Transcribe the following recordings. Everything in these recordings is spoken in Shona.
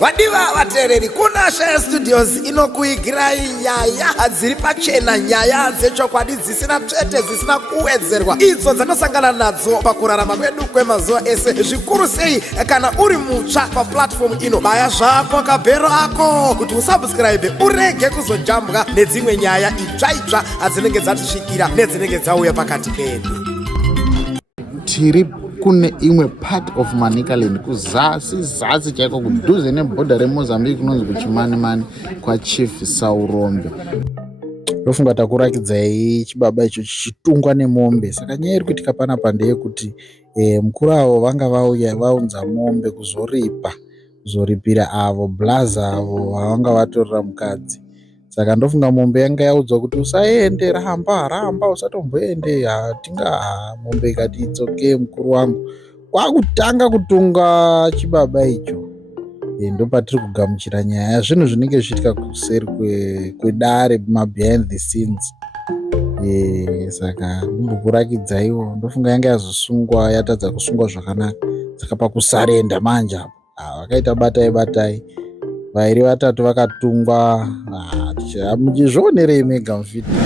Vadiva vateereri, kuna Shaya Studios inokuigirai nyaya dziri pachena, nyaya dzechokwadi dzisina tsvete, dzisina kuwedzerwa, idzo dzanosangana nadzo pakurarama kwedu kwemazuva ese. Zvikuru sei kana uri mutsva paplatform ino, baya zvako kabhero ako kuti usubscribe urege kuzojambwa nedzimwe nyaya itsva dzinenge dzatisvikira nedzinenge dzauya pakati pedu. Tiri kune imwe part of Manicaland kuzasi chaiko kudhuze nebhodha reMozambique kunonzi kuChimanimani kwaChief Saurombe. Ndofunga takurakidzai chibaba icho chichitungwa nemombe. Saka nyaya iri kuitika panapa ndeyekuti mukuru avo vanga vaunza mombe kuzoripira avo blaza avo vanga vatorera mukadzi. Saka ndofunga mombe yanga yaudzwa kuti usaende, ramba usatomboende. Mombe ikati itsoke mukuru wangu, kwakutanga kutunga chibaba icho. Ndo patiri kugamuchira nyaya zvinhu zvinenge zvichiitika kuseri kwedare behind the scenes. Saka ndokurakidzaiwo, ndofunga yanga yazosungwa, yatadza kusungwa zvakanaka. Saka pakusarenda manje vakaita batai vairi vatatu vakatungwa. Muchizvionerei mega muvhidhiyo.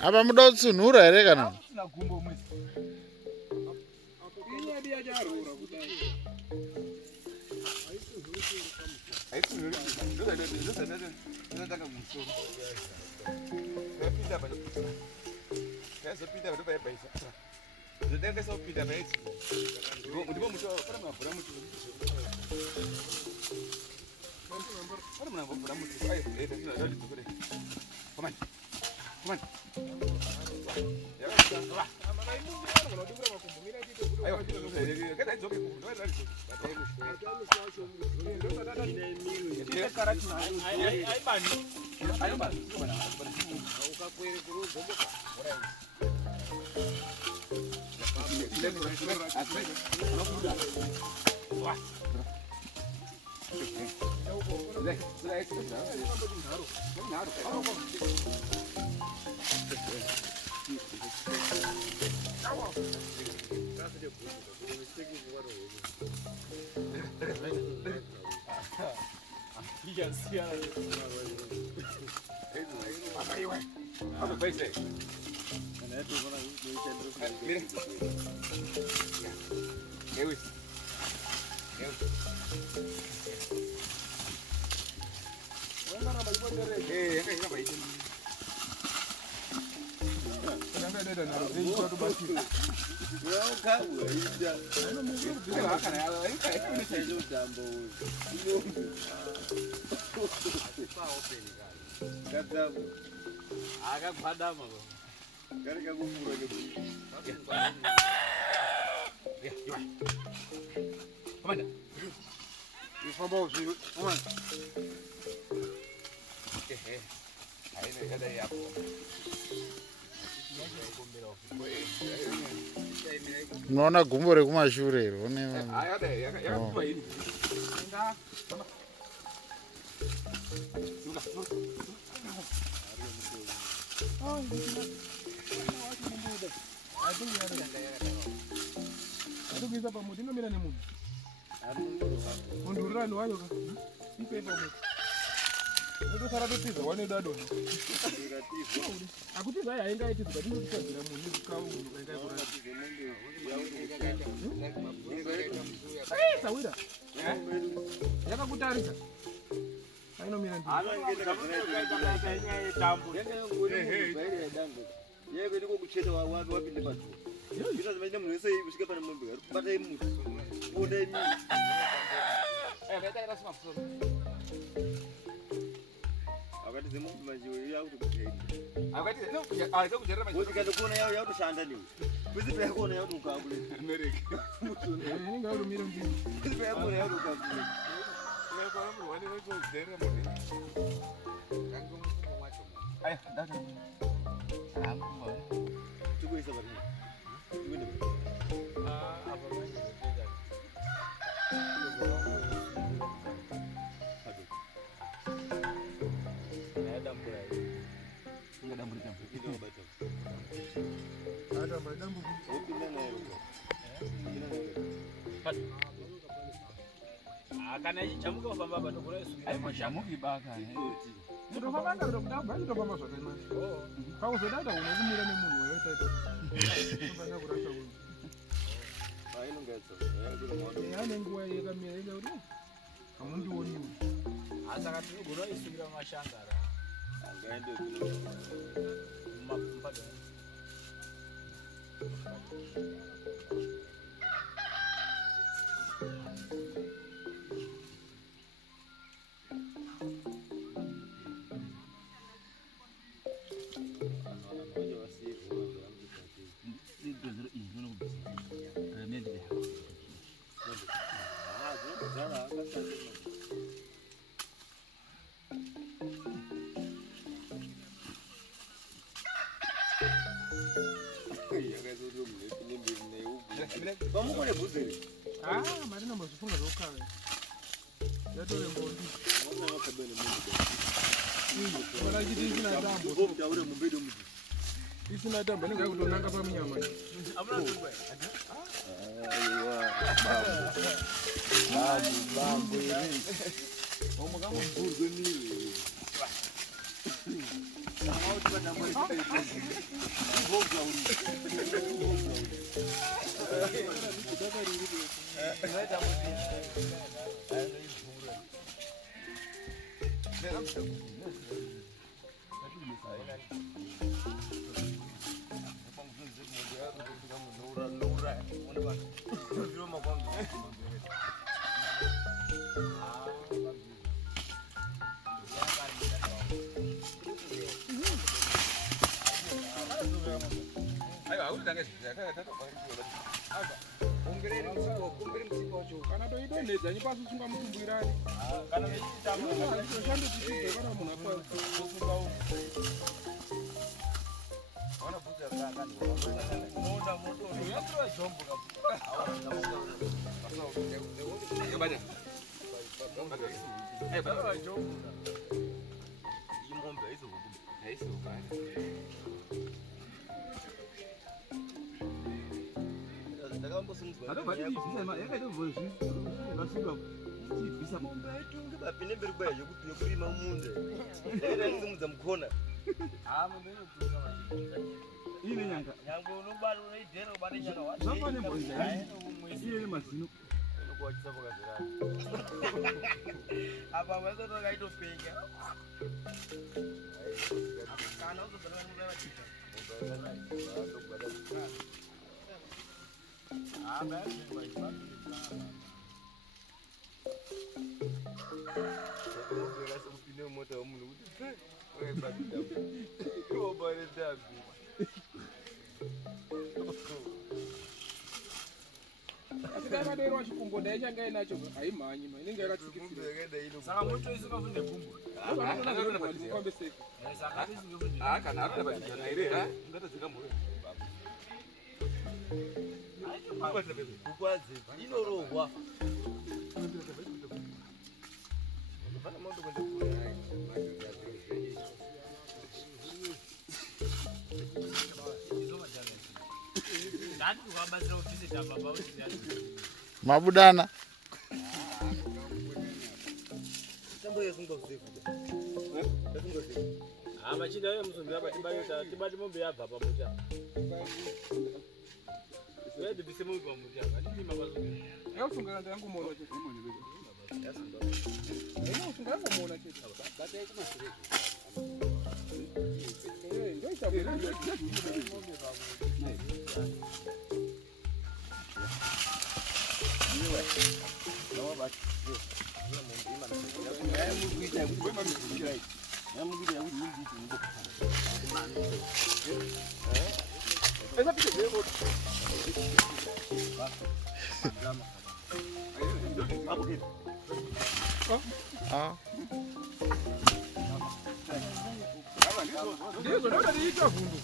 Apa muda kutsunhura here kana? Unaona gumbo rekumashure iro. wakati zemu majiwe ya kutokuja. Wakati ndio kujarra majiwe. Wewe kuna ya kushanda ni. Bizi pe kuna ya kukabule. America. Ninga urumira mbi. Bizi pe kuna ya kukabule. Wewe kwa mtu wani wewe kujarra mimi. Kangu mtu mwacho. Aya, dada. Amba. Tuko isa bari. Ngine. Aba manje. Kana ichamuka kwamba bado kuna Yesu. Ai mashamuki baka. Ndio fanga ndio kudaba ndio fanga zote na. Kwa sababu dada unazumira ni mungu wewe tata. Ndio kurasa wewe. Haino ngezo. Yani nguwa yegamira ile uri. Amundu woni. Asa kati gura isugira mashangara. Angaende kuno. Mpaka. Vamos kule buzeri. Marina mwazifunga zokawe. Yatole mbondi. Mbona wakabene mungu. Wala jidi zina dambo. Bomu daure mumbedo mudi. Isina dambo ninga kutonanga pa mnyama. Amuna tungwe. Aiwa. Bambo hivi. Omo kama mburgo nile. Au tuna mwali kita. Bomu daure. Kana to ido neza ni pasu sunga mukumbwirani. Kana mechita Mungu shando titizo kana munhu apa kusunga u. ona buza kana ni. Moda moto. Yakura jombo kabisa. Bana. Bana jombo. Imombe hizo huko. Hizo bana. Ndakambo singizwa. Hata bati bisema yakaita voice. Nasuka. Bisa Mumbe aitunge bapine mberi kwaye yokuti yokurima munde. Era nzimudza mukona. Mundu unotunga mashika. ine nyanga. Nyangwe unobala unoidhera ubane nyanga wacho. Zvafane mbonza. Iye mazino. Unokuwachisa pakazirana. Apa mwazo toka itopenga. Kana uzobala mundu wachika. Asikana dero chikumbo dai changa inacho haimhanyi mai inenge yakatsikitsira. Saka moto isingafunde kumbo. Kombe seko. Saka isingafunde. Kana arona bajana ire. Ngata zikamuri. Kukwazi inorohwa. Bana moto kwenda kule hai. Ndati kubatsira kuvisita baba uti. Mabudana. Tambo yesingozifu. Machida wewe msumbira batibayota tibati mombe yabva pamucha. Wewe ndisemo pamucha. Ndini mabazo. Yau sunga ndangu muona chete. Yau sunga ndangu muona chete. Bata yako masire. Ndio itabu. Ndizo ndoda niita vundu.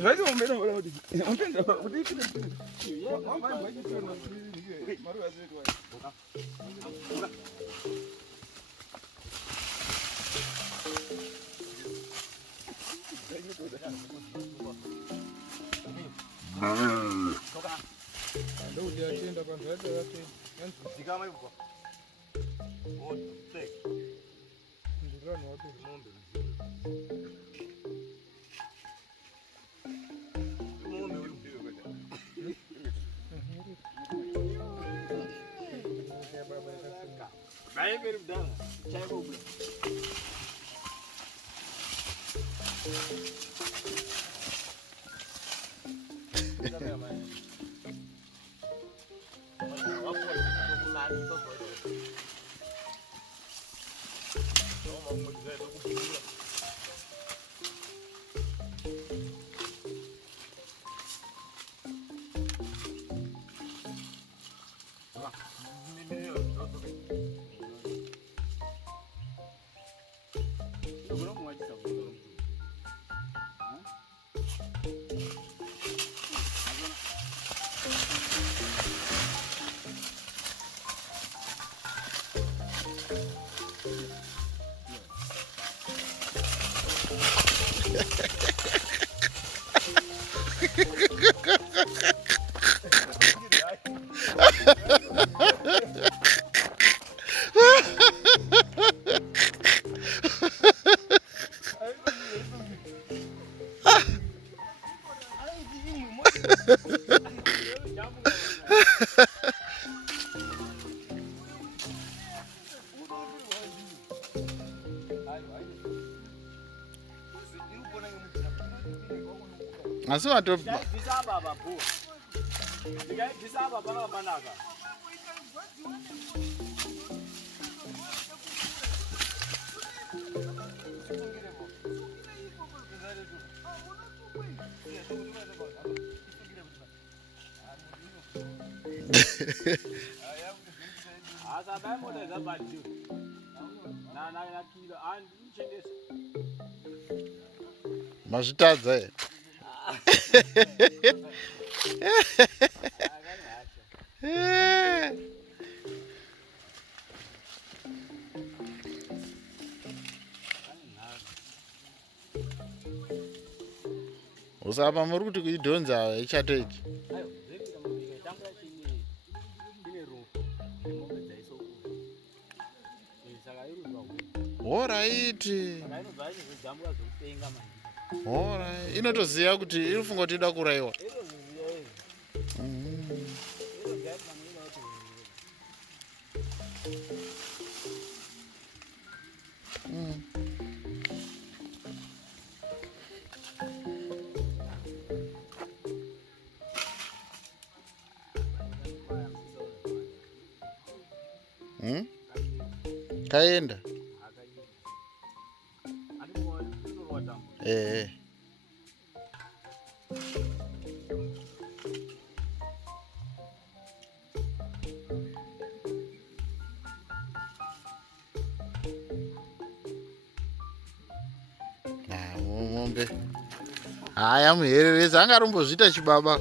Vai umena wala udi. Untenda udi kile. Mama waje tena nige. Maru azetu waje. Ndio uliatenda kwa ndio yote. Sikama yuko. Oh, take. Ndio na watu. Ng'ombe. Vai ver o dano. Chega o blo. Asi wato Bisaba babu. Diga bisaba bana banaka. Asa bamo da zabaju. Na kilo and chenges. mazvitadza here. Usapa muri kuti kuidhonza ichatoiki. Alright. Alright. Inotoziva kuti inofunga kuti ida kuraiwa. Kaenda. Mombe. Haya muhereresa angarombozvita chibaba.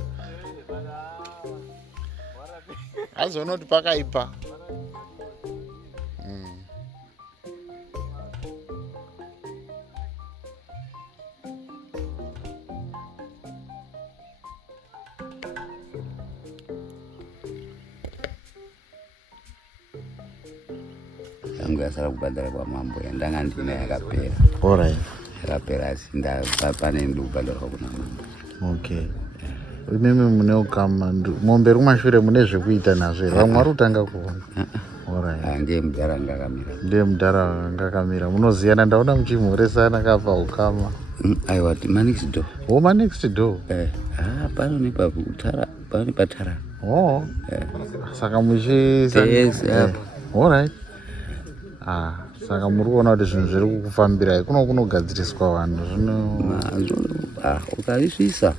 Azoona kuti pakaipa. yangu yasara kubhadhara kwamambo yandanga ndina yakapera. Alright. Yakapera asi pane ndokubhadharwa kuna mambo. Okay. Imimi mune ukama mombe rumashure mune zvekuita nazvo vamwe vari kutanga kuona. Alright. Ndiye mudhara ngakamira. Ndiye mudhara ngakamira. Munoziyana ndaona muchimhoresana kapa ukama. Aiwa next door. Oh, next door. Pano nepakutara, pano nepatara. Oh. Saka muchisa. Yes. Alright. Saka muri kuona kuti zvinhu zviri kukufambirai kunogadziriswa vanhu ukaisvitsa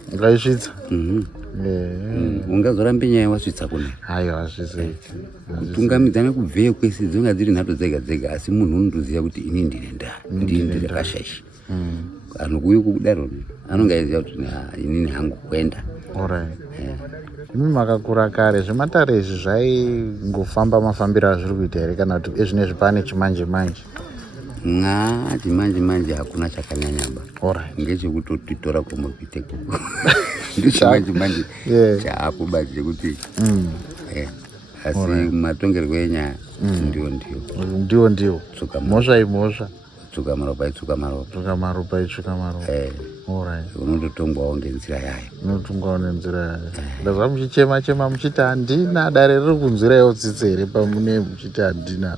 ungazorambe nyaya wasvitsa kune aiwa hazvisi kutungamidzana kubveyo kwese dzonga dziri nhato dzega dzega asi munhu unotoziva kuti ini ndine rakashaishi anokuuye kukudaro anonga aiziva kuti inini hangu kwenda. imi makakura kare zvematare izvi zvaingofamba mafambiro azviri kuita here kana kuti ezvinezvi pane chimanje manje? Chimanje manje hakuna chakanyanyaba. Ngechekutotitora komuri kuite koko chimanje manje chaakuba chekuti asi matongerwo enyaya ndiwo mhosva imhosva tsuka maropa itsuka maropa unototongwawo ngenzira yayo ndazva muchichema muchiti handina dare riri kunzwirawo tsitsi here pamune muchiti handina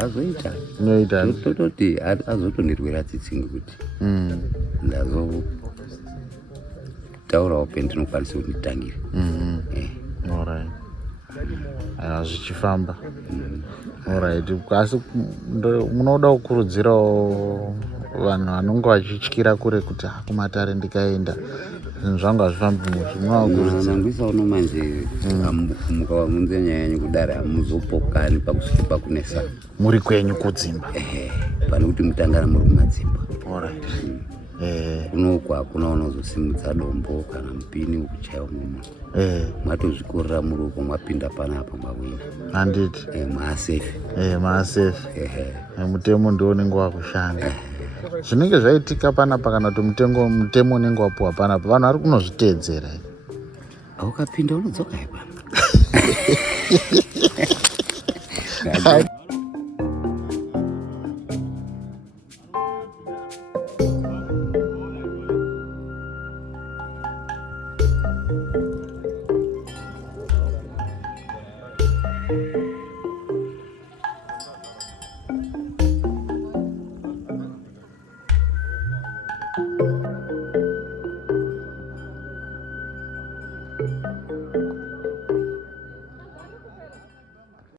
azoita inoita tototi azotondirwira tsitsi ngekuti ndazotaurawo pendinokwanisa kuti nditangire. Zvichifamba. Alright. Asi munoda kukurudzirawo vanhu vanonge vachityira kure kuti kumatare ndikaenda zvinhu zvangu hazvifambi nangwisa uno manje mukamunze nyaya yenyu kudare hamuzopokani pakusvike pakunesa muri kwenyu kudzimba pane kuti mutangana muri kumadzimba. Alright. Kunoku hakuna unozosimudza dombo kana mupini wekuchaiwa mumo. Mwatozvikorera muri uko mwapinda panapa mwawina. Handiti. Maasefe. Maasefe. Mutemo ndiwo unenge wakushanda. Zvinenge zvaitika panapa kana kuti mutemo unenge wapuwa panapa vanhu vari kunozviteedzera. Ukapinda unodzoka ipana.